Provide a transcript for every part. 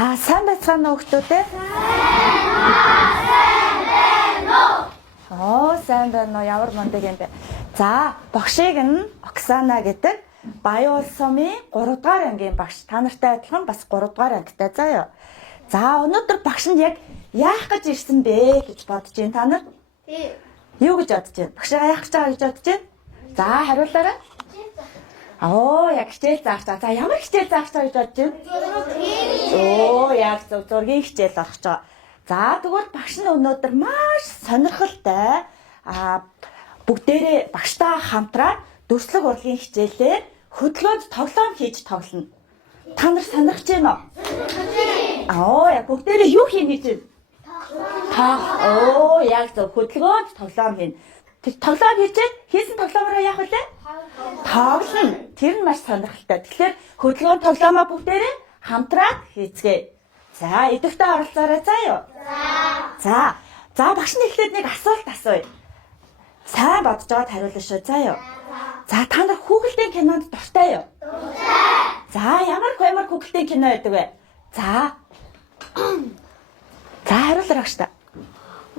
Сайн байцгаана уу хүүхдүүдээ? Сайн байна уу? Ямар мундаг юм бэ? За, багшийг нь Оксана гэдэг Баян улс сумын 3 дугаар ангийн багш. Та нартай адилхан бас 3 дугаар ангитай заа юу. За, өнөөдөр багш нь яг яах гэж ирсэн бэ гэж бодож байна та нар? Тийм. Юу гэж бодож байна? Багшаа яах гэж байгаа гэж бодож байна? За, хариулаарай. Яг хичээл заах чаа. За, ямар хичээл заах чаа гэж бодож байна? Яг зургийн хичээл болох чаа. За, тэгвэл багш нь өнөөдөр маш сонирхолтой бүгдээрээ багштай хамтраад дүрслэг урлагийн хичээлээр хөдөлгөөнд тоглоом хийж тоглоно. Та нар сонирхож байна уу? Яг бүгдээрээ юу хийнэ гэж байна? Яг зөв хөдөлгөөнд тоглоом хийнэ. Тоглоом хийчээд хийсэн тоглоомороо яах вэ? Тоглоно. Тэр нь маш сонирхолтой. Тэгэхээр хөдөлгөөнд тоглоомоо бүгдээрээ хамтраад хийцгээе. За, идэвхтэй оролцоорой заа юу? За, багш нь эхлээд нэг асуулт асууя. Сайн бодож аваад хариулна шүү заа юу? За, та нар хүүхэлдэйн кинонд дуртай юу? За, ямар хүүхэлдэйн кино байдаг вэ? За, хариулаарай багш та.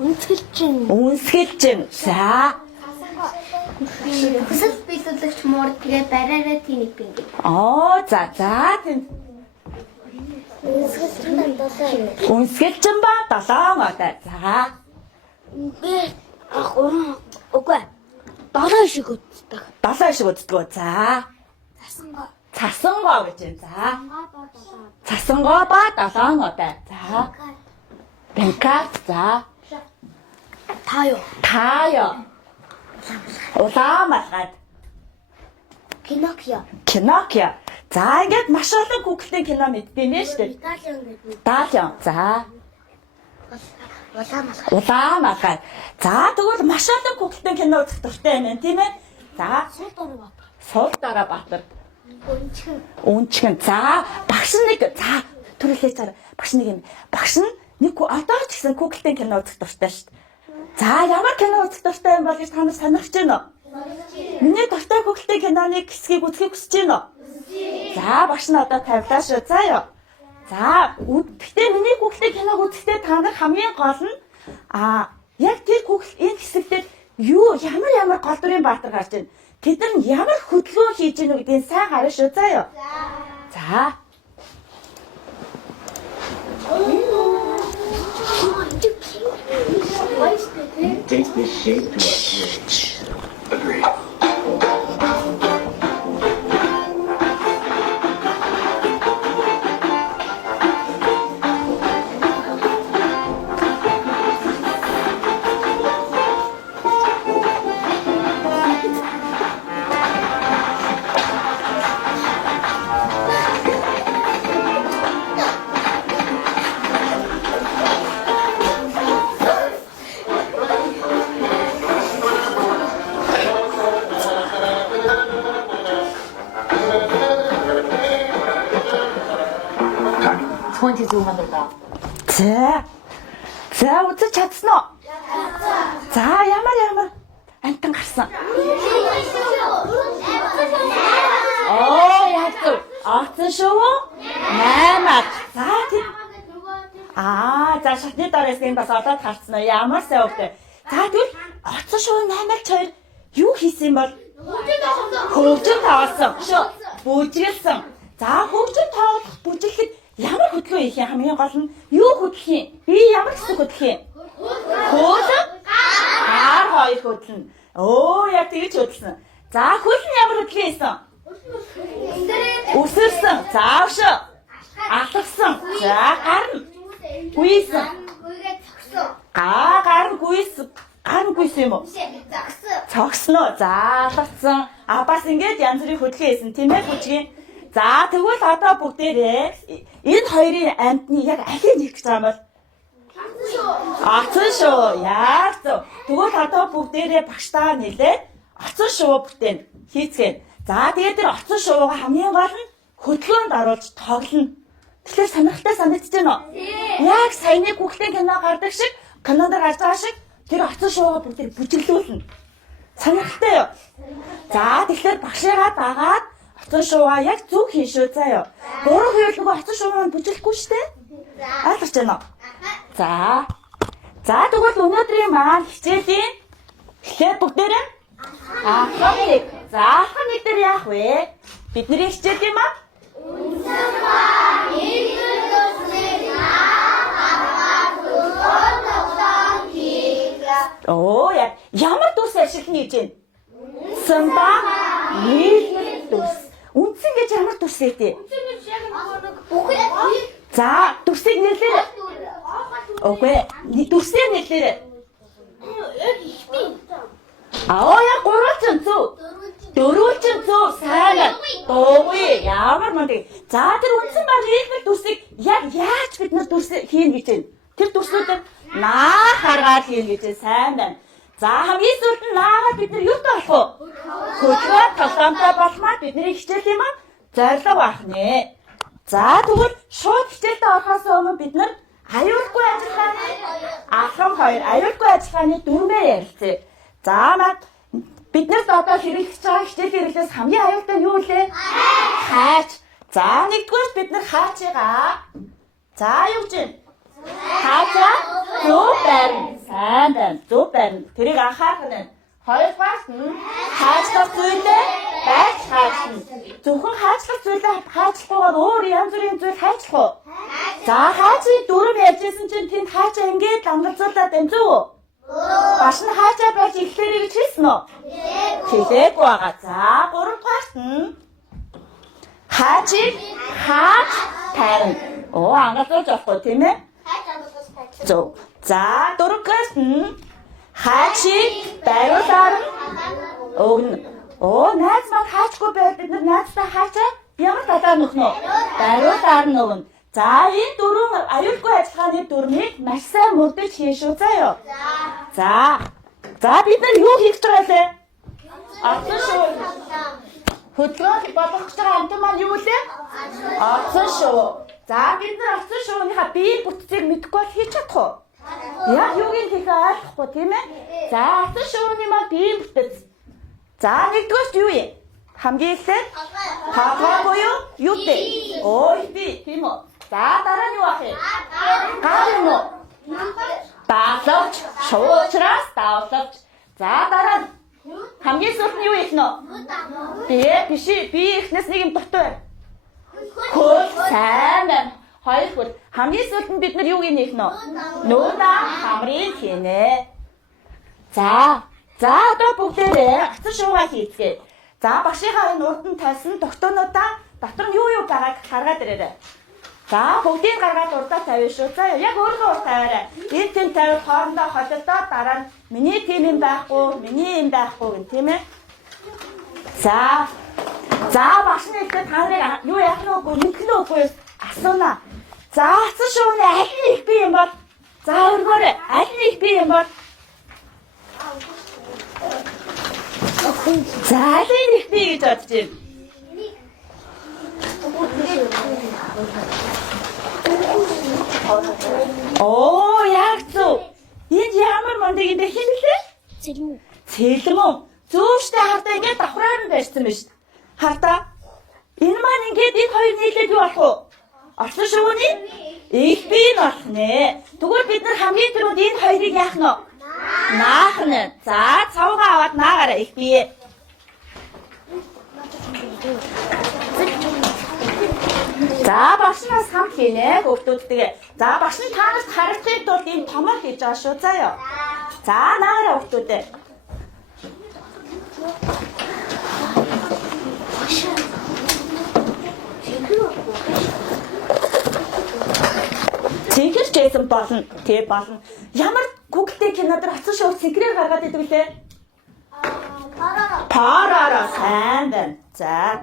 Үнсгэлжин. За. Хүсэл биелүүлэгч муур тэгээ бариараа тэнэг бинг. За тийм. Үнсгэлжин ба 7 одоо. За. Би үгүй. 7 шиг үздэг. 7 шиг үздэг. За. Цасангоо гэж юм. За. Цасангоо ба 7 одоо. За. Бэнкат. За. Таяо. Улаамаргад. Кинокио. За, ингээд маш олон хүүхэлдэйн кино мэддээнэ шүү дээ. Италиан. За. Улаамаргад. За, тэгвэл маш олон хүүхэлдэйн кино үзэх дуртай байна тийм ээ. За. Сул дараа Баатар. Үнчгэн. За, багш нэг төрөлөө цаар. Багш нэг юм. Багш нэг одоо ч гэсэн хүүхэлдэйн кино үзэх дуртай шүү дээ. За, ямар кино үзэх дуртай юм бол гэж та нар сонирхож байна уу? Миний дуртай хүүхэлдэйн киноны хэсгийг үзхийг хүсэж байна уу? За, багш нь одоо тавилаа шүү. За юу. За, гэхдээ миний хүүхэлдэйн киног үзэхдээ та нар хамгийн гол нь яг тэр энэ хэсэгтээ ямар гол дүрийн баатар гарч байна. Тэд нар ямар хөдөлгөөн хийж гэнэ гэдгийг сайн хараа шүү. За юу. За. Take this shape to our village. Agreed. За, үзэж чадсан уу? За, ямар амтан гарсан. Яг зөв. Огцон шүү. 8. За, тийм. За, шатны дараас энэ бас олоод харсан уу? Ямар сайн өгдөө. За, тэгвэл огцон шүү 8-2 юу хийсэн юм бол? Хөгжим тоглосон. Шүү. Бүжиглсэн. За, хөгжим тоглох бүжиглэхэд ямар хөдөлгөөн хийх юм хамгийн гол нь юу хөдлөх юм? Би ямар хэсэг хөдлөх юм? Хөлөг. Гар хоёр хөдлөн. Яг тэгж хөдлсөн. За, хөл нь ямар хөдлөн хийсэн? Өсөрсөн. Заавш. Алгасан. За, гар нь гүйсэн. Гар нь гүйсэн юм уу? Цогсон уу? За, алгасан. Бас ингэж янз бүрийн хөдөлгөөн хийсэн тийм ээ бүжгийн. За, тэгвэл одоо бүгдээрээ энэ хоёрын амьтны яг алийг хийх гэж байгаа юм бол? Оцон шүү. Яг зөв. Тэгвэл одоо бүгдээрээ багштайгаа нийлээд оцон шувуу бүтээн хийцгээе. За, тэгээд тэр оцон шувууга хамгийн гол нь хөдөлгөөнд оруулж тоглоно. Тэгэхээр сонирхолтой санагдаж байна уу? Яг саяны хүүхэлдэйн кино гардаг шиг, кинонд гарч байгаа шиг тэр оцон шувууга бүгдээр бүжиглүүлнэ. Сонирхолтой юу? За, тэгэхээр багшаагаа дагаад оцон шуугаа яг зүг хийн шүү заа юу. Буруу хийвэл нөгөө оцон шуугаа бүжиглэхгүй шүү дээ. сандарч байна уу? За. За тэгвэл өнөөдрийн маань хичээлийн эхлээд бүгдээрээ ахлах нэг. За ахлах нэг дээр яах вэ? Бидний хичээл юм аа? Үнсэн ба нэгэн төснийг оо яа, ямар дүрс ашиглана гэж байна? Үнсэн ба нэгэн дүрс. Үнсэн гэж ямар дүрс вэ? Үнсэн гэж яг нэг за, дүрсийг нэрлээрэй. Окей, дүрсээ нэрлээрэй. Аа, гурвалжин зөв. Дөрвөлжин зөв, сайн байна. Дуугүй, ямар мундаг. За, тэр үнсэн ба нэгэн дүрсийг яг яаж бид нар дүрс хийн гэж байна? Тэр дүрслүүдийг наа харгаад хийн гэж сайн байна. За, хамгийн сүүлд нь наагаад бид нар юутай болох вэ? Хөдөлгөөн толгоомтой болмаа бидний хичээл юм аа. Зорилго байх нэ. За, тэгвэл шууд хичээлдээ орохоос өмнө бид нар аюулгүй ажиллагааны ахлах 2 аюулгүй ажиллагааны дүрмээр ярилцъя. За, биднээс одоо хэрэглэж байгаа хичээл хэрэглээс хамгийн аюултай нь юу вэ? Хайч. За, нэгдүгээр бид нар хаачгаа. За, юу гэж вэ? Хаачаа зөв барина. Сайн байна. Зөв барина. Тэрийг анхаарах нь. Хоёрдугаар нь хаачлах зүйлээ байж хаачна. Зөвхөн хаачлах зүйлээ хаачлахгүйгээр өөр янз бүрийн зүйл хаачлах уу? За, хаачийн дүрм ярьжсэн чинь тэнд хаачаа ингээд ангацуулаад байна зү? Баш нь хаачаа байж эхлэхээ гэж хэлсэн үү? Хэлээгүй байгаа. За, гуравдугаарт нь хаачийг хаач тарина. Оо, ангацуулж авахгүй тийм ээ? Зөв. За, дөрөвдүгээрт нь хаачийг бариулаар өгнө. Оо, найз маань хаачгүй байвал бид нар найзтай хаачаа ямар талаар нөхнө? Бариулаар нь өгнө. За, энэ дөрвөн аюулгүй ажиллагааны дүрмийг маш сайн мөрдөж хийн шүү заяа. За. За, бид нар юу хийх гэж байгаа лээ? Оцсон шүү. Хөдөлгөөн болгох гэж байгаа амт маань юу лээ? Оцсон шүү. За, бид нар оцсон шууныхаа биеийн бүтцийг мэдэхгүй бол хийж чадах уу? Яг юуг нь хийхээ ойлгохгүй тийм ээ? За, оцсон шууны маань биеийн бүтэц. За, нэгдүгээрт юу юм? Хамгийн эхлээд толгой буюу юу вэ? Оо, би тийм үү? За, дараа нь юу ах вэ? Гал юм уу? Даалгавч, шуучраас даалгавч. За, дараа нь хамгийн сүүлд нь юу их нөө? Биш, би ихнээс нэг юм дутуу. Хөл сайн байна. Хоёр хөл. Хамгийн сүүлд нь бид нар юуг нээх нөө? Нүүдэ хамрыг хийнэ. За, одоо бүгдээрээ оцсон шуугаа хийцгээе. За, багшийнхаа энэ урд нь тавьсан тогтоонуудаа дотор нь юу байгааг харгаад ирээрэй. За, бүгдийг гаргаад урдаа тавья шүү. За, яг өөрөө урд тавиарай. Энэ тийм тавиад хоорондоо холилдоо дараа нь миний тийм юм байхгүй, миний юм байхгүй гэн тийм ээ. За, багш нь ихтэй та нарыг юу яах нь үгүй, мэдэх нь үгүй асууна. За, оцсон шууны аль нь их бий юм бол? За, өргөөрэй. Аль нь их бий юм бол? За, аль нь их бий гэж бодож байна? Оо, яг зөв. Энд ямар мундаг юм бэ хэмлээ? Цэлмэн. Зөөштэй хартаа ингээд давхраар нь барьсан байна шүү дээ. Хартаа. Энэ маань ингээд энэ хоёр нийлээд юу болох вэ? Оцсон шууны их бий нь болох нэ. Тэгвэл бид нар хамгийн түрүүнд энэ хоёрыг яах нь вэ? Наах нь. За, цавгаа аваад наагаараа их бий. За, багшнаас хамт хийнэ хүүхдүүдтэйгээ. За, багш нь та нарт харагдахын тулд энэ томоо хийж байгаа шүү заяа. За, наагаараа хүүхдүүдээ. Цэнхэр Джейсон болно. Тэ болно. Ямар Google-тэй кинод оцсон шууд цэнхрээр гаргаад идэв лээ? Парара сайн байна. За.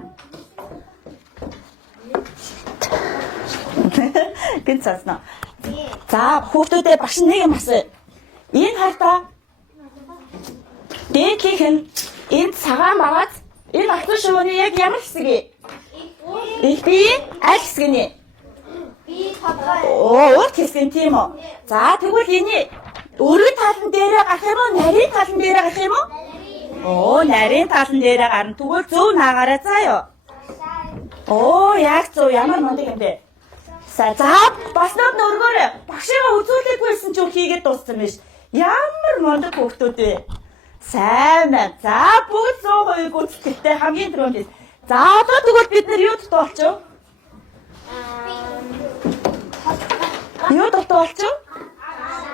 Гин цаасна. За, хүүхдүүдээ багш нэг юм асууя. Энэ хартаа дээдлийнх нь энэ цагаан багаас энэ оцсон шувууны яг ямар хэсэг вэ? Их бие аль хэсэг нэ? Оо, урд хэсэг тийм үү? За, тэгвэл энэ өргөн талан дээрээ гарах юм уу? Нарийн талан дээрээ гарах юм уу? Оо, нарийн талан дээрээ гарна. Тэгвэл зөв наагаараа заа ёо. Оо, яг зөв ямар мундаг юм бэ? За баснууд нөргөөрэй. Багшигаа үзүүлэхгүйсэн ч хийгээд дууссан биш. Ямар мондөг хүүхдүүд вэ? Сайн байна. За бүгд 100% гүйцэтгэлтэй хамгийн түрүүнд. За одоо тэгвэл бид нар юу дутуу болчих вэ? Юу дутуу болчих вэ?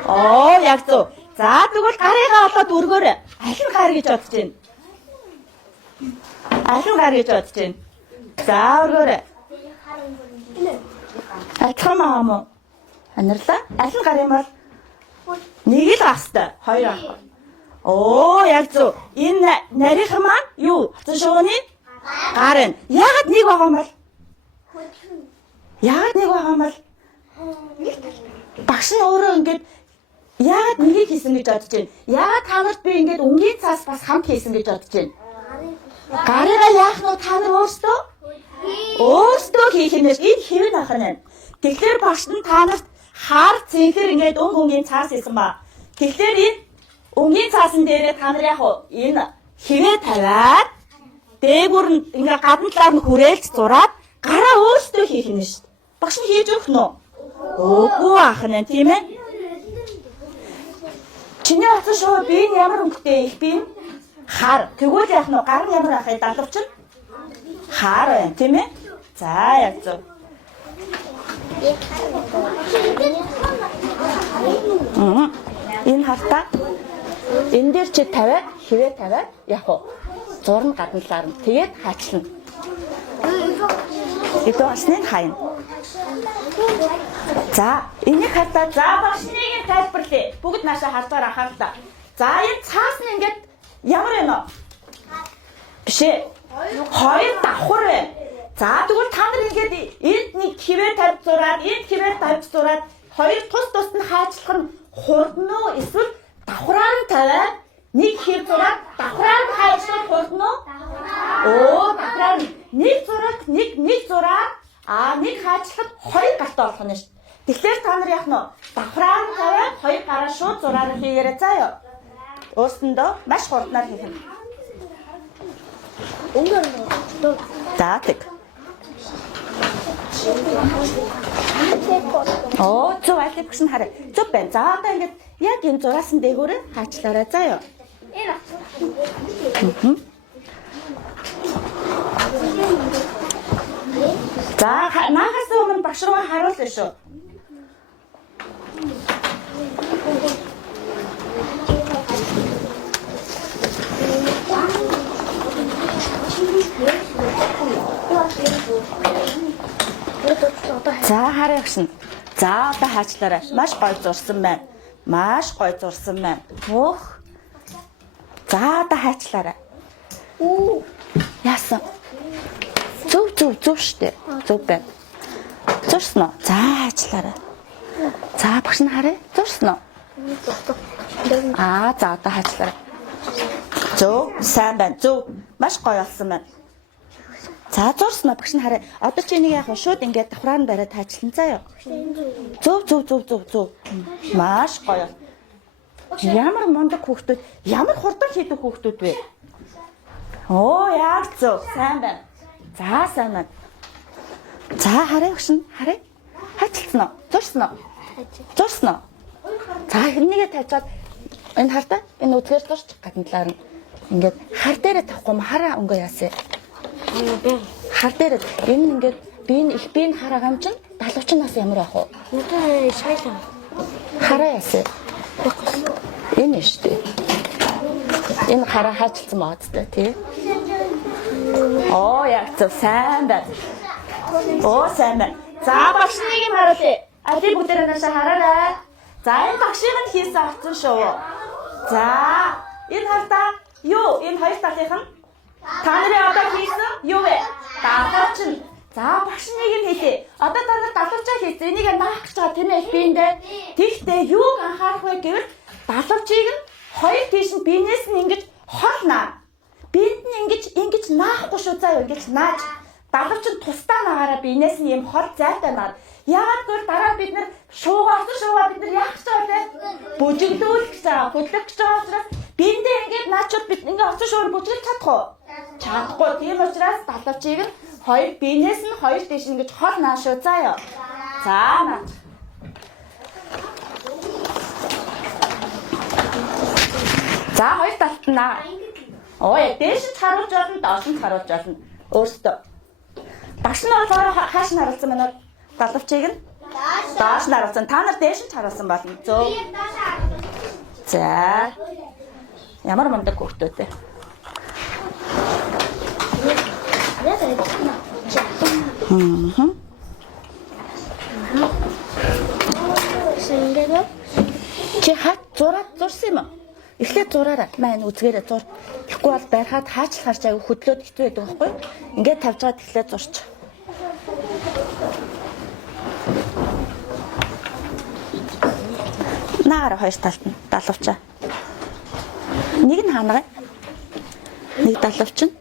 Оо яг зөв. За тэгвэл гарыгаа олоод өргөөрэй. Аль нь гар гэж бодож байна? Аль нь гар гэж бодож байна? За өргөөрэй. Адилхан маа мó. Анарлаа. Аль нь гар юм бол? Нэг л ах хэвээр. Хоёр ах. Оо яг зөв. Энэ нарийнхан маань юу? Утсан шууны гар нь. Яагаад нэг байгаа юм бол? Яагаад нэг байгаа юм бол? Багш нь өөрөө ингэж яагаад нэгийг хийсэн гэж бодож байна? Яагаад та нарт би ингэж өнгийн цаас бас хамт хийсэн гэж бодож байна? Гарыгаа яах нь та нар өөрсдөө хийх юм биш. Энэ хэвэн ахна байна. Тэгэхээр багш нь та нарт хар цэнхэр ингэж өнгийн цаас хийсэн ба. Тэгэхээр энэ өнгийн цаасан дээрээ та нар яг энэ хэвээ тавиад дээгүүр нь ингээ гадна талаар нь хүрээлж зураад гараа өөрсдөө хийх юм шүү. Багш нь хийж өгөх нь үү? Үгүй ахна тийм ээ. Чиний утсан шуу би ямар өнгөтэй их би хар. Тэгвэл яах нь гар нь ямар ахыг далавч нь хар байна тийм ээ. За яг зөв. Энэ хартаа энэ дээр чи тавиад хэвээ тавиад яг уу зурна гадна талаар нь тэгээд хаачлана. Ito асны хайна. За энийг хартаа за багшныг тайлбарлая. Бүгд наашаа хартаар анхаарал. За энэ цаас нь ингээд ямар вэ нөө? Биш ээ. Хоёр давхар байна. За тэгвэл та нар ингээд энд нэг хэвээ тавьж зураад энд хэвээ тавьж зураад хоёр тус нь хаачлах нь хурдна уу эсвэл давхраар нь тавиад нэг хэв зураад давхраар нь хаачлах хурдна уу? Оо давхраар нэг зураад нэг зураад нэг хаачлахад хоёр галт болох нь шүү. Тэгэхээр та нар яах нь давхраар нь тавиад хоёр гараа шууд зураар хийгээрэй заа ёо. Өөрсөндөө маш хурднаар хийх юм. За тэг. Оо зөв аль багш нь хараа. Зөв байна. За одоо ингээд яг энэ зураасан дээгүүрээ хаачлаарай заа ёо. За наагаас өмнө багш руу харуулъя шүү. За хараа гшин. За одоо хаачлаарай. Маш гоё зурсан байна. Маш гоё зурсан байна. Өөх. За одоо хаачлаарай. Яасан? Зөв штэ. Зөв байна. Зурсан уу? За хаачлаарай. За багш нь харъя. Зурсан уу? За одоо хаачлаарай. Зөв, сайн байна. Зөв. Маш гоё болсон байна. За зурсан уу багш нь харъя. Одоо чи энийг яг шууд ингээд давхраар нь бариад хаачлан заа ёо. Зөв. Маш гоё. Ямар мундаг хүүхдүүд, ямар хурдан хийдэг хүүхдүүд вэ? Оо яг зөв. Сайн байна. За сайн байна. За харъя багш нь харъя. Хаачлсан уу? Зурсан уу? За хэрнийгээ тавьчаад энэ хартаа энэ үдгээр зурч гадна талаар нь ингээд хар дээрээ тавихгүй хараа өнгөө яасэ. Хар дээр энэ ингээд би энэ хараа гам чинь далавчнаас ямар ах вэ? Шайлаа. Хараа яасэ. Энэ штэ. Энэ хараа хаачлсан маадтай тий. Оо яг зөв сайн байна. Оо сайн байна. За багшныг нь харуулъя. Али бүгдээрээ наашаа хараарай. За энэ багшийг нь хийсэн авсан шүү. За энэ хартаа юу? Энэ хоёр талынх нь та нарын одоо хийсэн юу вэ? Далавч нь. За багшныг нь хийлээ. Одоо та нар далавчаа хийсэн. Энийг наах гэж байгаа тийм ээ биендээ. Тэгтээ юуг анхаарах вэ гэвэл далавчийг нь хоёр тийш нь биенээс нь ингэж холнаа. Биед нь ингэж наахгүй шүү заа юу ингэж нааж. Далавч нь тусдаа наагаараа биенээс нь юм хол зайтай наад. Яагаад гэвэл дараа бид нар шуугаа бид нар яах гэж байгаа вэ? Бүжиглүүлэх гэж байгаа, хөдлөх гэж байгаа учраас биендээ ингэж наачууд бид ингэ оцсон шуур бүжиглэж чадах уу? Чадахгүй. Тийм учраас далавчийг нь хоёр биенээс нь хоёр тийш ингэж хол наашуу заа ёо. За наач. За хоёр талд нь наа. Оо яг дээш нь харуулж болно, доош нь харуулж болно. Өөртөө. Багш нь болохоор хааш нь харуулсан байна уу? Далавчийг нь доош нь харуулсан. Та нар дээш нь харуулсан болно. Зөв. За. Ямар мундаг хүүхдүүд вэ? Чи хат зурсан юм уу? Эхлээд зураарай. Маань үзгээрээ зур. Тэгэхгүй бол байрхаад хаачлахаар чаг хөдлөөд хэцүү байдаг байхгүй? Ингээд тавьж гад эхлээд зурч. Наар хоёр талд нь далавчаа. Нэг нь ханагай. Нэг далавч нь.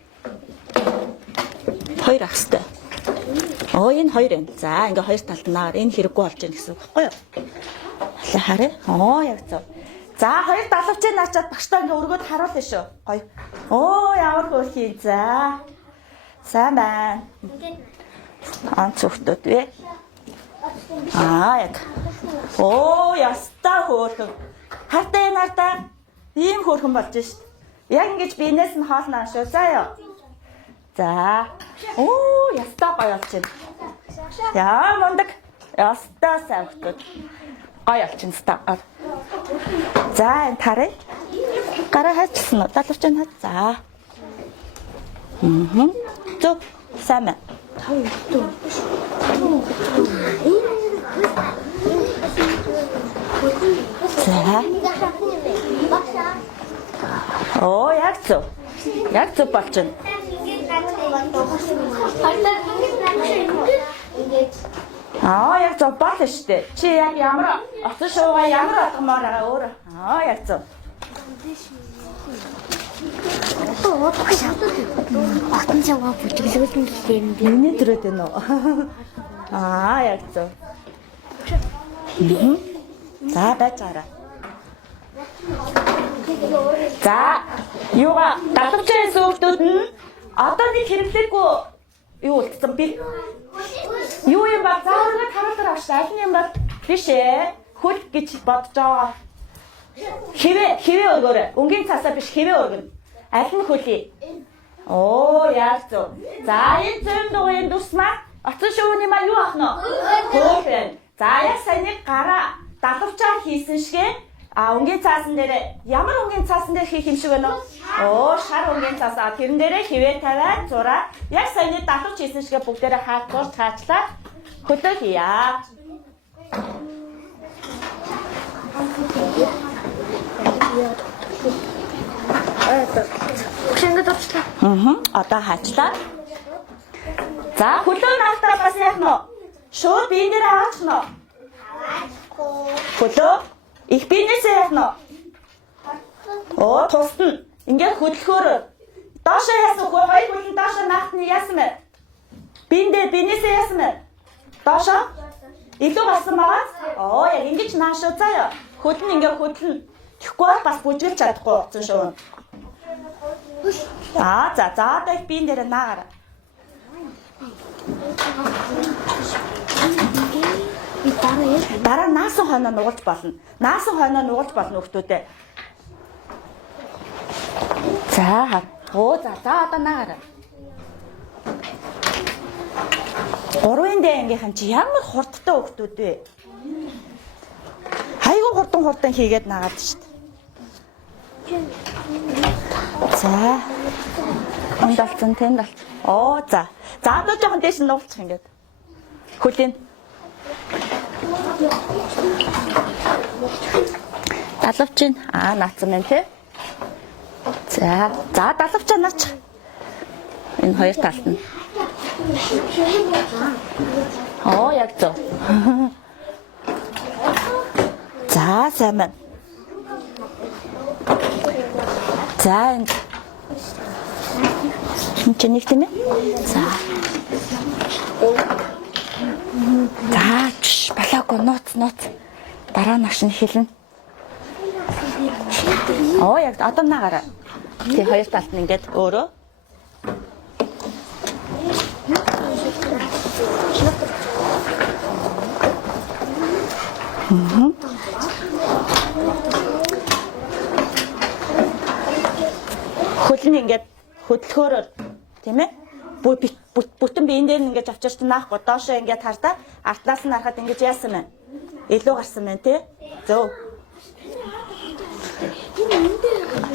Хоёр ах хэвээр. Оо энэ хоёр юм. За ингээ хоёр талд наар энэ хэрэггүй болж байна гэсэн үг байхгүй юу? Хараа. Оо яг зөв. За хоёр далавчаа наачаад багштаа ингээ өргөд харуулна шүү. Гоё. Оо ямар хөөрхий. За. Сайн байна. Анц хүүхдүүд вэ? Яг. Оо ястаа хөөрхөн. Хартаа энэ хартаа ийм хөөрхөн болж шít. Яг ингэж биенээс нь хоолноо шүү. За ёо. За. Оо ястаа гоё болж байна. Яа мундаг. Ястаа сайн хүүхдүүд. Гоё олчин ста. За энэ тарай. Гараа хайчихсан уу? Далавч нь хат. За. Зөв. Сайн байна. За. Оо яг зөв. Яг зөв болж байна. Яг зөв болно шүү дээ. Чи яг ямар оцсон шуугаа ямар отгомоор байгаа өөр. Яг зөв. Отон цаваа бүжиглүүлэн гэлээ. Миний төрөд байна уу? Яг зөв. За байж гараа. За юугаа далавчаа сүрдүүд нь одоо нэг хэрэглээгүй юу үлдсэн би юу юм ба заавал харуултар авч аль нь юм ба биш ээ хөл гэж бодож байгаа. Хэвээ өргөөрэй. Өнгийн цаасаа биш хэвээ өргөнө. Аль нь хөлий? Оо яг зөв. За энэ зөв дугуйн дусмаа оцсон шууны маа юу ахнаа? Хөөх байна. За яг сайн нэг гараа далавчаар хийсэн шигэ өнгийн цаасан дээр ямар өнгийн цаасан дээр хийх юм шиг байна уу? Шар өнгийн цаасаа тэрэн дээрээ хивээ тавиад зураа яг саяны далавч хийсэн шигэ бүгдээрээ зурж хаачлаа хөлөө хийя. Шингээд авчлаа. Одоо хаачлаа. За хөлөө наалтаа бас яах нь вэ? Шууд биен дээр аваачих нь вэ? Хөлөө их биенээсээ яах нь вэ? Тусна. Ингээд хөдлөхөөр доошоо яасан хөө хоёр хөлн доошоо наахтны яасан бэ? Биенээсээ яасан бэ? Доошоо илүү болсон байгаа. Яг ингэж наашуу заяа. Хөлн ингээд хөдлөн. Тэгэхгүй бас бүжгэлж чадахгүй болсон шүү. За одоо их биен дээр наагаарай. Дараа наасан хойноо нугалж болно. Наасан хойноо нугалж болно хүүхдүүдээ. За одоо наагаарай. Гурвын дэнгийнхэн чи ямар хурдтай хүүхдүүд вэ? Хайгуу хурдан хийгээд наагаад шүү дээ. За. Энд алцсан, тэнд алцсан. За. За одоо жоохон дээш нь нуулчих ингээд. Хөлийн. Далавчин наацсан байна тий. За далавчаа наачих. Энэ хоёр талд нь. Яг зөв. За сайн байна. За энэ нэг тийм ээ. За балаагүй нууц. Дараа нь ашин хэлнэ. Яг одоо наагаарай. Тий хоёр талд нь ингээд өөрөө. Хөл нь ингээд хөдөлгөөрөөр тийм ээ? Бүтэн биен дээр нь ингээд авчирч наахгүй доошоо ингээд хардаа артлаас нь харахад ингээд яасан байна. Илүү гарсан байна тий? Зөө.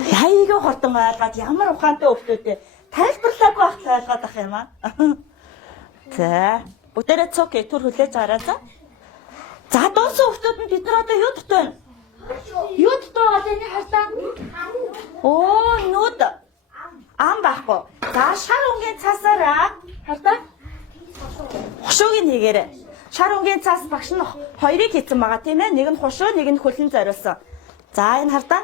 Яйгаа хурдан ойлгоод ямар ухаантай өвчтөдөө тайлбарлаагүй ахлаа ойлгоод ах юм аа. За, бүтээрээ цокей түр хүлээж гараа за. За дуусан өвчтөд нь бид нар одоо юу дутаа вэ? Юу дутаа одоо энэ хартаа? Оо, нүд. Ам байхгүй. За шар өнгийн цаасаараа хартаа. Хушуугийн нэгээрээ. Шар өнгийн цаас багш нь хоёрыг хийсэн байгаа тийм ээ. Нэг нь хушуу, нэг нь хөлн зориулсан. За энэ хартаа.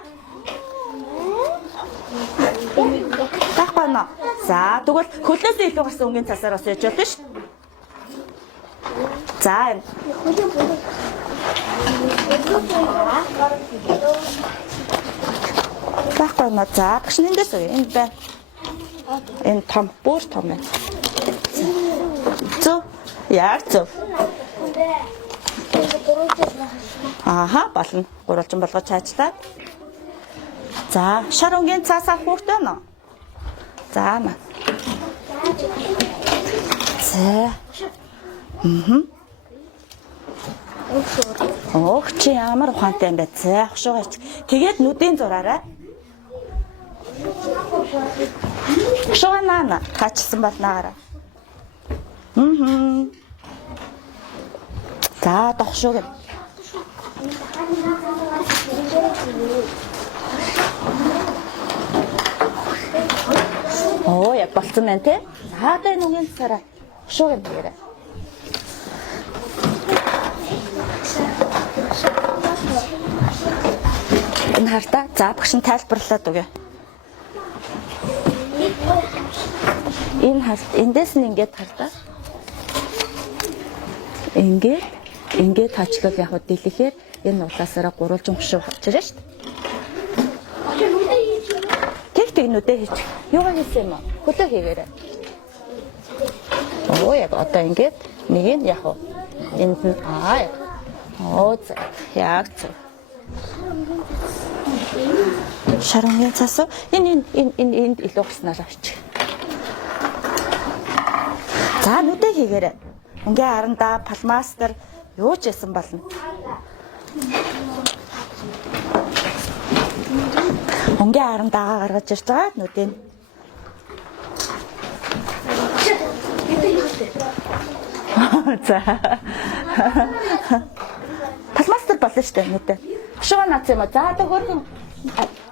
Тахгүй нэ. За тэгвэл хөлөөс илүү гарсан өнгийн цасаар бас яж болно шүү. За энэ. Тахгүй нэ. За багш нь эндээс үү? Энд байна. Энэ том, бүр том байна. Зөв. Яг зөв. Аха, болно. Гурвалжин болгож цаачлаа. За, шар өнгийн цаасаа хүүхтэй нөө. За, маа. За. Ох, чи ямар ухаантай юм бэ? За, хушуугаач. Тэгээд нүдийн зураарай. Хушуугаа таачсан болнаагаараа. За, дохшууг. Оо, яг болцсон байна тий? За, одоо энэ үгийн цараа хушууг нэрээ. Энэ хартаа за багш нь тайлбарлаад өгье. Энэ харт эндээс нь ингээд хартаа. Ингээд таачлал яг хөө дэлэхээр энэ улаасаараа гурвалжин хушуу авчирна шүү дээ. Тэг нүдээ хийчих. Юугаа хийсэн юм бэ? Хөлөө хийгээрэй. Оо яг одоо ингээд нэг нь яг хөө энд нь оо яг зөв. Шарангийн цаас энэ илүү гарснаар авчих. За нүдээ хийгээрэй. Ингээ харандаа палмастер юу ч ясан болно. Ингээ харандаа гаргаж ирж байгаа нүдэн. За. Палмастер болно шүү дээ нүдэ. Шугаа наац юм аа. За одоо хөргөн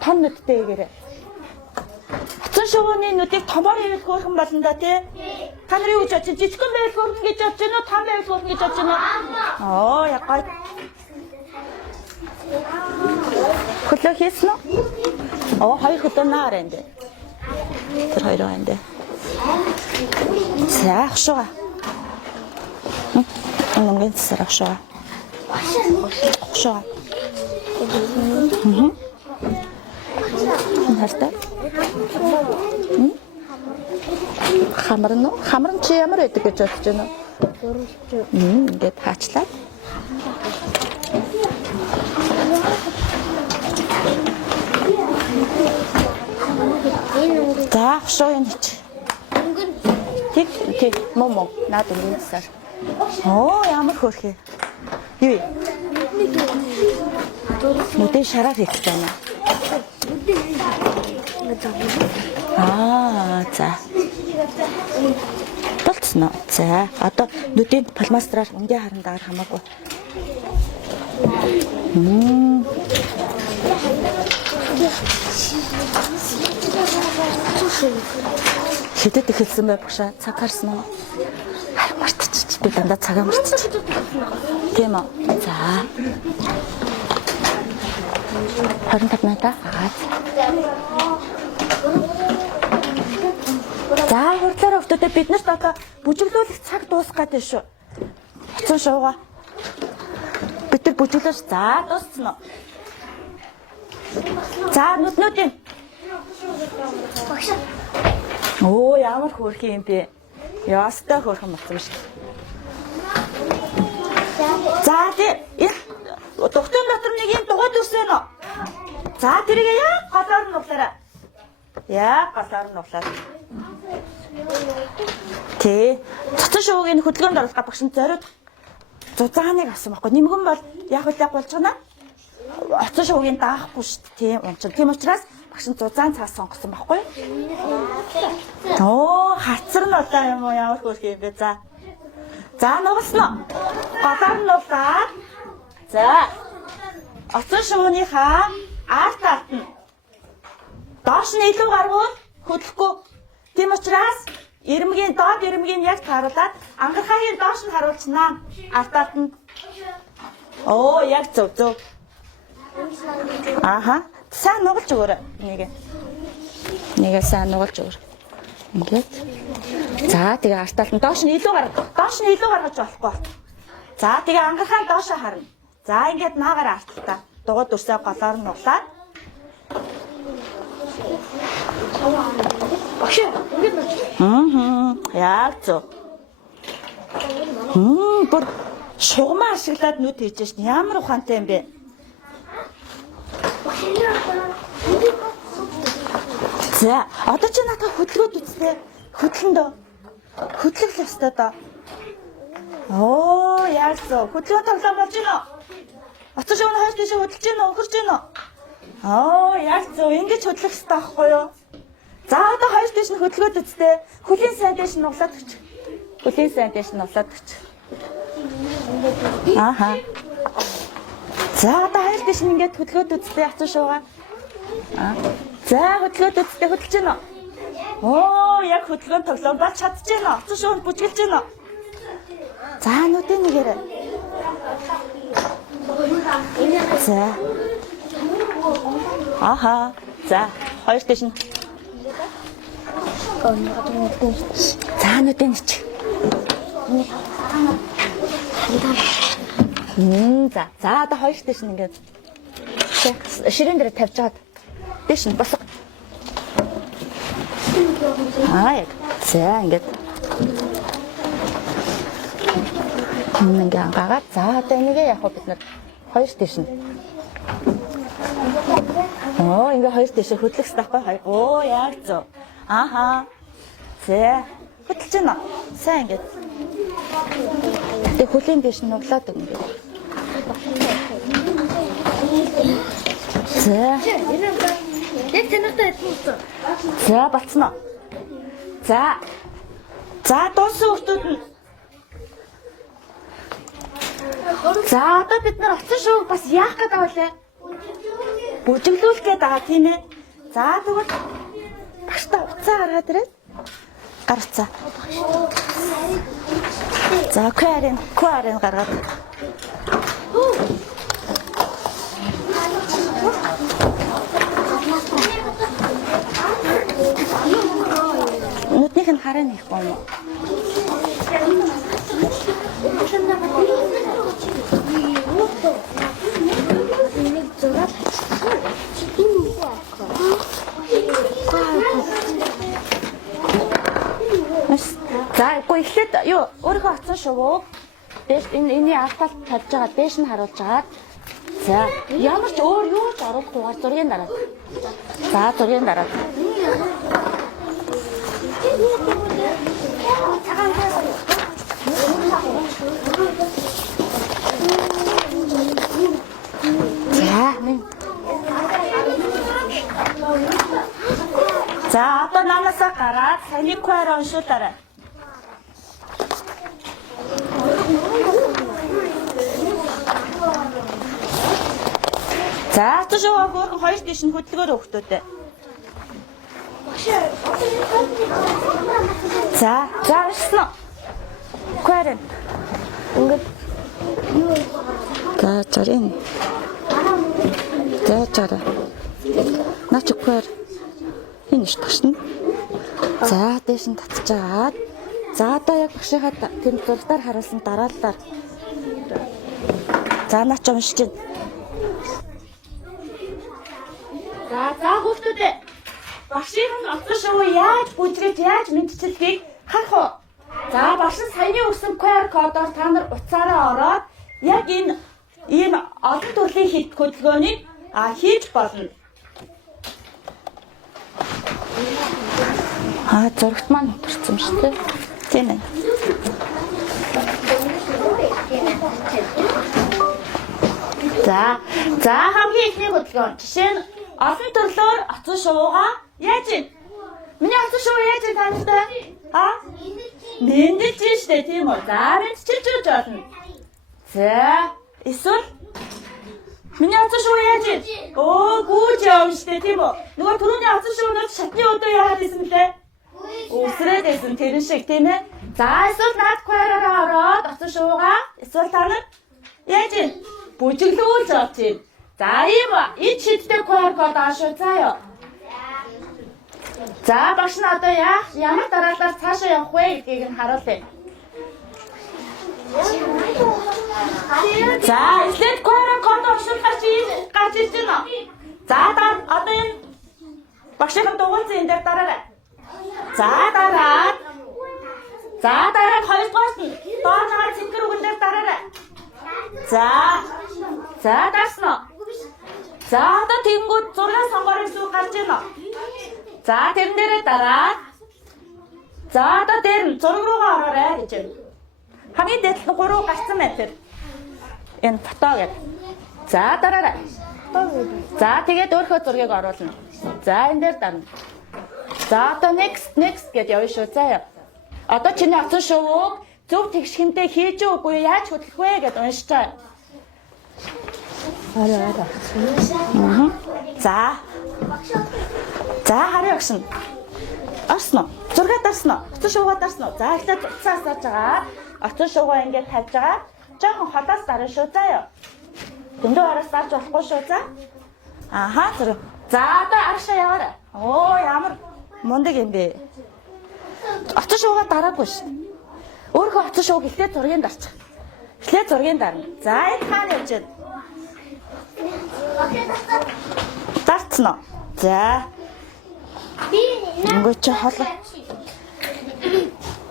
том нүдтэй хийгээрэй. Утсан шувууны нүдийг томоор хийх хөөрхөн болно да тий. Та нар юу гэж бодож байна? Жижигхэн байвал хөөрхөн гэж бодож байна уу? Том байвал хөөрхөн гэж бодож байна уу? Оо яг гоё. Хөлөө хийсэн үү? Оо хоёр хөлөө наар энэ. Тэр хоёр энэ. За хшуга. Онгийн царах шуга. Хшуга. Хартай. Хамар нь чи ямар байдаг гэж бодож байна уу? Ингээд хаачлаа. За, шоо юм чи. Тэг момо наад үнсээр. Оо, ямар хөөрхий. Юу? Нүдэн шараа хийх гэж байна. За. Болцсон уу? За, одоо нүдийн палмастраар өнгийн харандаагаар хамаагүй. Хэдэд эхэлсэн бай багшаа цаг харсан уу? Мартчих. Би дандаа цагаа мартчих. Тийм үү? За. 25 минут аа. За хурдлаараа өвтөдөө бид нарт одоо бүжиглүүлэх цаг дуусах гэдэг шүү. Хоцсон шуугаа. Бид нар бүжиглэж за дууссан уу? За нүд юм. Оо ямар хөөрхий юм бэ? Яастай хөөрхөн болсон шүү. За тий Дугтын дотор нэг юм дугуйд үсэн үү? За тэрийг яг голоор нь углаарай. Яг голоор нь углаарай. Тэ. Цоцсон шуугийн хөдөлгөөнд оруулах багш нь зориуд зузааныг авсан байхгүй. Нэмгэн бол яг л болж байна. Цоцсон шуугийн даахгүй шүү дээ. Тийм унчин. Тийм учраас багш нь зузаан цаас сонгосон байхгүй. Оо, хацар нь удаа юм уу? Ямар хөөрх юм бэ? За. За нугалсан уу? Голоор нь углаад. За. Цоцсон шууныхаа арт талд нь доош нь илүү гаргуул хөдлөхгүй. Тийм учраас ирмгийн доод ирмгийг яг тааруулаад ангархаагийн доош нь харуулчихнаа. Артаад нь. Оо, яг зөв. Аха. Сайн нугалж өгөөрэй. Нэгээ сайн нугалж өгөөр. Ингээд. За, тэгээ артаад нь доош нь илүү гаргаж болохгүй. За, тэгээ ангархаа доошоо харна. За, ингээд наагаар арталтаа. Дугуйд үрсээ голоор нь углаад. Багш ингэж Яг зөв. Бүр шугамаа ашиглаад нүд хийж шин ямар ухаантай юм бэ? За, одоо чи надад хөдөлгөөд үзтээ. Хөдлөн дөө. Хөдлөх л ёстой доо. Оо, яг зөв. Хөдөлгөөн тоглоом болж гинөө. Оцсон шугамаа хойш тийш хөдөлж гинөө, өхөрж гинөө. Оо, яг зөв. Ингэж хөдлөх ёстой байхгүй юу? За одоо хоёр дэш нь хөдөлгөөд үзтээ. Хөлийн сайн дэш нь углаад өгч. Хөлийн сайн дэш нь углаад өгч. Аха. За одоо хоёр дэш нь ингээд хөдөлгөөд үзтээ ацсан шуугаа. За хөдөлгөөд үзтээ хөдөлж гинөө. Оо, яг хөдөлгөөн тоглоом болж чадж гинөө. Ацсан шуунд бүжгэлж гинөө. За нүдэн нэгээрээ. За. Аха. За хоёр дэш нь За нүдэн чи. За одоо хоёр дэш нь ингээд ширээн дээр тавьж чад. Дэш нь босго. Яг. За ингээд. Ингээд ангагаад за одоо энийгээ яг бид нар хоёр дэш нь. Оо ингээд хоёр дэш хөдлөх хэрэгтэй байхгүй. Оо яг зөв. Аха. За. Хөдлөж байна. Сайн ингээд. Тэг хөлийн дэш нь углаад өгнө ингээд. За. яг танартай адилхан. За болцсон уу? За. За дууссан хүмүүс нь. За одоо бид нар оцсон шүү бас яах гээд байгаа вэ? Бүжиглүүлэх гээд байгаа тийм ээ. За тэгвэл багштай уцаа гаргаад ирээд гар уцаа. За куарен гаргаад. Нүднийх нь хараа нэхгүй юм уу? За, үгүй эхлээд юу өөрийнхөө оцсон шувууг дээш энэний алталт тавьж байгаа дээш нь харуулж агаад за ямар ч өөр юу ч оруулахгүйгээр зургийн дараа. За зургийн дараа. За одоо намаасаа гараад саний куар уншуулаарай. За төшөө хөөрхөн хоёр дэш нь хөдөлгөөр өгтөөдөө. За уншсан уу? Куарен. Ингээд за чарин. За чара. Наач куар. Энэ ш ташна. За дээш нь татж агаад. За одоо яг багшийнхаа тэр зурдаар харуулсан дараалалаар. За наач уншиж байна. За хүүхдүүдээ багшийн оцсон шувуу яаж бүжгэж яаж мэдчилгээг харах уу? За багш нь саяны өгсөн QR кодоор та нар уцаараа ороод яг энэ ийм олон төрлийн хөдөлгөөнийг хийж болно. Зурагт маань утгарсан шүү дээ. Тийм ээ. За хамгийн ихний хөдөлгөөн. Жишээ нь олон төрлөөр оцсон шувуугаа яаж ийн? Миний оцсон шувуу яаж ийн тантай? Мэндэж штэ тийм үү? За мэдчихэж болно. За эсвэл миний оцсон шувуу яаж ийн? Гүүж явна штэ тийм үү? Нөгөө түрүүний оцсон шувуунууд шатны өдөө яагаад исэн блэ? Үсрээд байсан тэрэн шиг тийм ээ. За эсвэл наад койроо ороод оцсон шувуугаа эсвэл та нар яаж ийн? Бүжиглүүлж авч ийн. За ийм энэ шидтэй QR код аашгүй заяа. За багш нь одоо ямар дараалал цаашаа явах вэ гэдгийг нь харуулъя. За эхлээд QR код оршуулгаач гарч ирж байна. За одоо энэ багшийн дугуйцсан энэ дээр дараарай. За дараад хоёрдугаарт нь доор байгаа цэнхэр үгэн дээр дараарай. За дарсан уу? За одоо тэнгууд зураг сонгорын сүг гарч ийн үү? За тэрэн дээрээ дараад. За одоо дээр нь зураг руугаа ороорой гэж байна. Хамгийн дээд нь 3 гарсан байна тэр. Энэ фото гэдэг. За дараарай. За тэгээд өөрийнхөө зургийг оруулна. За энэ дээр дарна. За одоо next гэж явна шүү. Заяа. Одоо чиний оцсон шувууг зөв тэгшхэнтэй хийж өггүй яаж хөдлөх вэ гэдээ уншиж байгаа. За харъя багш нь. Орсон уу? Зургаа дарсан уу? Оцсон шуугаа дарсан уу? За эхлээд цаас зааж байгаа. Оцсон шуугаа ингээд тавьж байгаа. Жохон холоос дарна шүү заяа. Дөндөө араас дарж болохгүй шүү за. Зураг. За одоо арашаа яваарай. Ямар мундаг юм бэ? Оцсон шуугаа дараагүй ш. Өөрөө оцсон шууг эхлээд зургийг дарчих. Эхлээд зургийг дарна. За энэ хаана явж байна? Дарцсан уу? За. Ингээд чи холоо.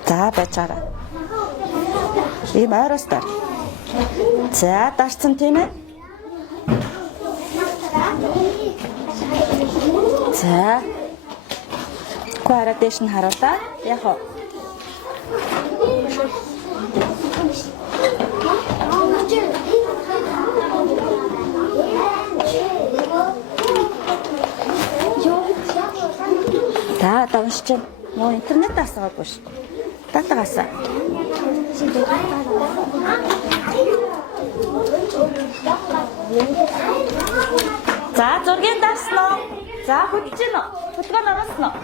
За бачаараа. Ийм ойроос дар. За дарцсан тийм ээ. За. Квара дэш нь харуулаа. Яг уу. За давш чинь нөө интернетээс аваагүй ш. Датагаасаа. За зургийг дарсан уу? За хөдлөж гин үү? Хөдөлгөөн оруулсан уу?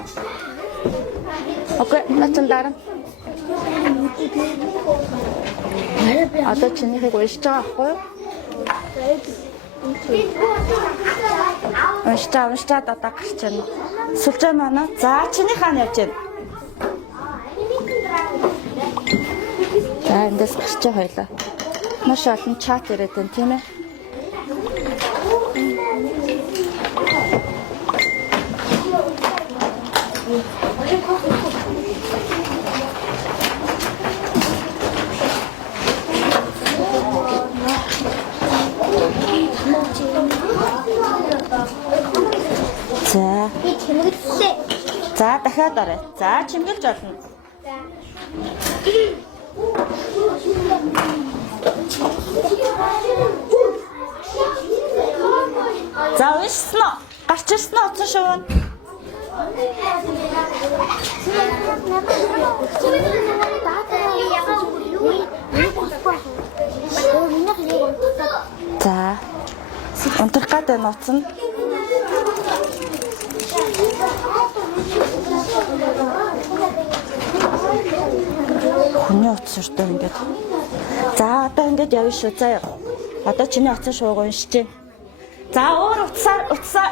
Окей, начин дарна. Одоо чинийхийг уншиж байгаа байхгүй юу? Уншаад одоо гарч байна. Сүлжээ маань. За чиний хаана явж байна? За эндээс гарч хоёлаа. Маш олон чат ирээд байна тийм ээ. За дахиад орой. За чимгэлж олно. За уншсан уу? Гарч ирсэн уу оцсон шувуу? За унтрах гэдэг нь оцсон. Хүний утас өртөө ингээд. За одоо ингээд явна шүү. За одоо чиний утсан шууг уншиж байна. За өөр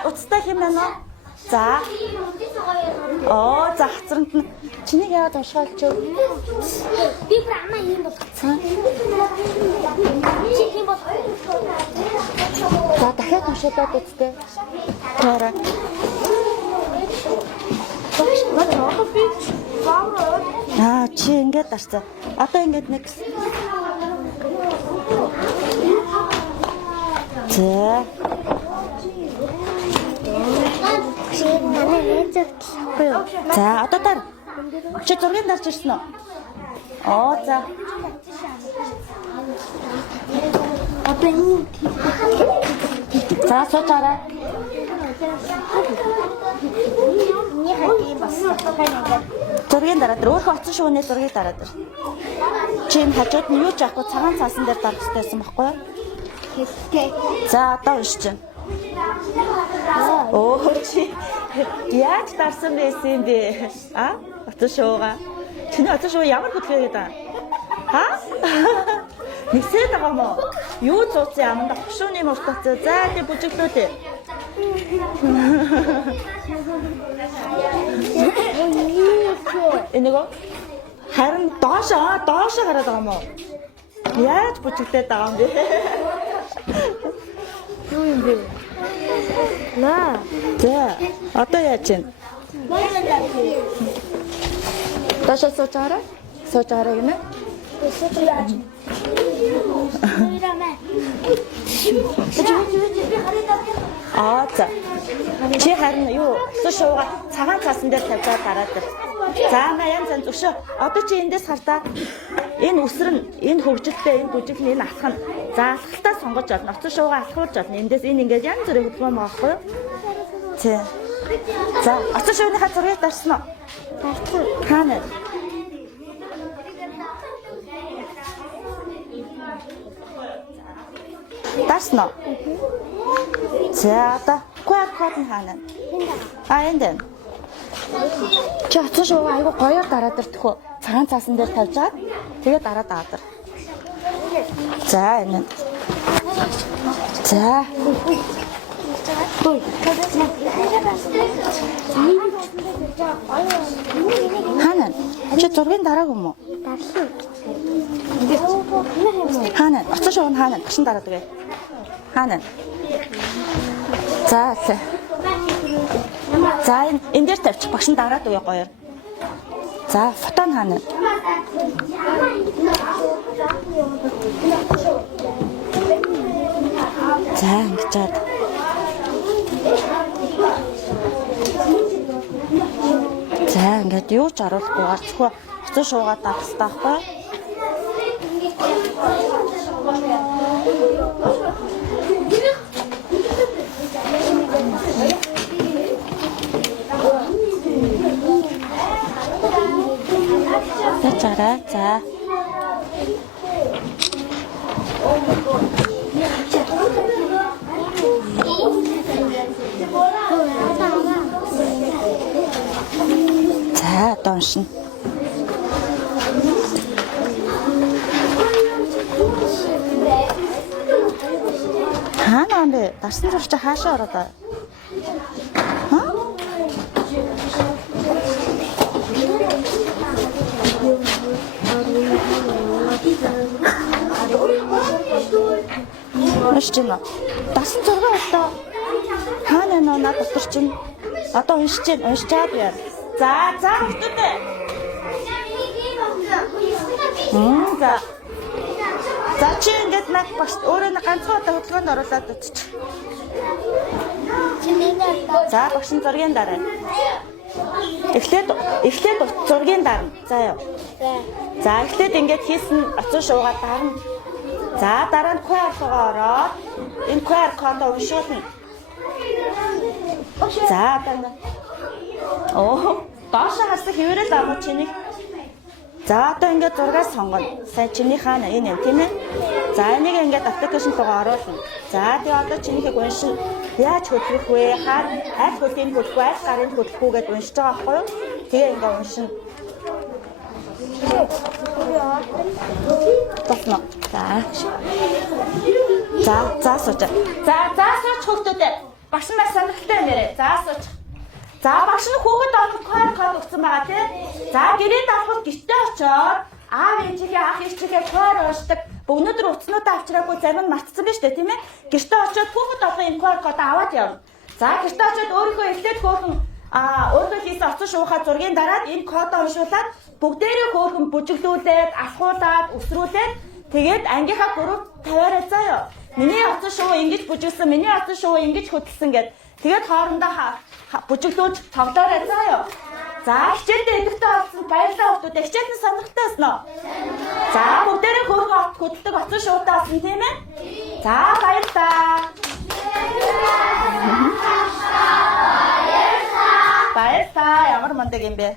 утастай хэм байна уу? За. За хацранд нь чинийг яагаад уншаалч юу? Би прама юм болчихсон. Чи юм бол. За дахиад уншуулаад үзтээ. Таараа. Чи ингээд дарцаа. Одоо ингээд нэг. За. Шиг манай ээжтэй. За, одоо таар. Чи зургийг дарж ирсэн үү? Оо, за. Одоо энэ За, суучаарай. миний хатыг бас Зургийн дараад ир. Өөрөө оцсон шүүний зургийг дараад ир. Чи энэ хажууд нь юу ч яахгүй цагаан цаасан дээр дарах хэрэгтэй байсан байхгүй юу? хэлтэй. За, одоо уншиж байна. Оо, чи яаж дарсан байсан юм бэ? А? Оцсон шууга. Чиний оцсон шуу ямар хөдөлгөөн гэдэг вэ? Ха? Нисээд байгаа юм уу? Юу зууц яманда хушууны мөртөц. За, тий бүжиглүүлээ. Энэго харин доошоо гараад байгаа юм уу? Яаж бүжигдээд байгаа юм бэ? Юу юм бэ? Наа. За, одоо яаж вэ? Доошоо суучаарай. Суучаарай гинэ. За. Чи харин юу? Шууга цагаан цаасан дээр тавьжаад дараад ир. За, янз янз өшөө. Одоо чи эндээс хартаа энэ үсэр нь, энэ хөвгөлтэй, энэ бүжиг нь, энэ алхах нь. За, алхалтаа сонгож олно. Оцсон шууга алхуулж олно. Эндээс энэ ингээд янз бүрийн хөдөлгөөн байгаа байхгүй юу? Тий. За, оцсон шуугийнхаа зургийг дарсан уу? Тарцсан. Хаана? Дарсан уу? За, одоо QR-код нь хаана? Энд. Чи оцсон шууга айгу гоёор дараад ирдэх үү? Цагаан цаасан дээр тавьжгаад тэгээд дараад аваад. За, энэ. За. Хаана? Чи зургийн дараагүй юм уу? Дарсан. Хаана? Оцсон шууг нь хаана? Гашин дараад гээ. Хаана? За. За, энэ дээр тавьчих. Багш нь дараад үе гоё. За, фото нь хаана? За, ингэчээд. За, ингээд юу ч оруулахгүйгээр зөвхөн оцсон шуугаад авах хэрэгтэй байхгүй юу? Чараа, за. За, доншин. Хаана юм бэ? Дарсан зурч хаашаа ороод байна? Ха? Машина. Дасан зураг одоо хаана наа дотор чинь одоо уншчаад байна. За хөтөдөө. За. За чи ингээд наг багш өөрөө ганцхан одоо хөдөлгөөнд оруулаад үтчих. За багшин зургийн дараа. Эхлээд зургийн дарна. За юу. За эхлээд ингээд хийсэн оцсон шуугаа дарна. За дараа нь QR-кодоо ороод энэ QR-кодоо уншуулна. За одоо. Оо, доош харсан хэвээрээ л авах чиний. За одоо ингээд зургаа сонгоно. Сайн чиний хаана энэ юм тийм ээ. За энийг ингээд аппликейшн руугаа оруулна. За тэгээ одоо чинийхийг уншина. Яаж хөдлөх вэ? Аль хөдөлгөөний хөдлөх вэ? Аль гарын хөдлөх үү гэдээ уншиж байгаа байхгүй юу? Тэгээ ингээд уншина. Тосно. За сууч. За сууч хөлтөөдөө. Багш нь маш сонирхолтой нэрээ. За сууч. За багш нь хүүхэд олох QR-код өгсөн байгаа тийм. За гэрээд авахд гэртээ очоод аав ээжигээ ах ээжигээ QR уушдаг. Өнөөдөр утаснуудаа авчираагүй зарим нь мартсан биз дээ тийм ээ. Гэртээ очоод хүүхэд олох энэ QR-код аваад явна. За гэртээ очоод өөрийнхөө эхлээд хөөрхөн өөрөө хийсэн оцсон шуухаа зургийн дараад энэ кодоо уншуулад бүгдээрээ хөөрхөн бүжиглүүлээд, алхуулаад, өсрүүлээд тэгээд ангийнхаа тавиараа заяа. Миний оцсон шувуу ингэж бүжгэлсэн, миний оцсон шувуу ингэж хөдөлсөн гэд. Тэгээд хоорондоо бүжиглүүлж тоглоорой заяа. За хичээлдээ идэвхтэй болсон баярлалаа хүмүүстээ. Хичээлд нь сонирхолтой байсан уу? За бүгдээрээ хөөргөн хөдөлдөг оцсон шуутай болсон тийм ээ? За баярлалаа. Баярлалаа. Ямар мундаг юм бэ?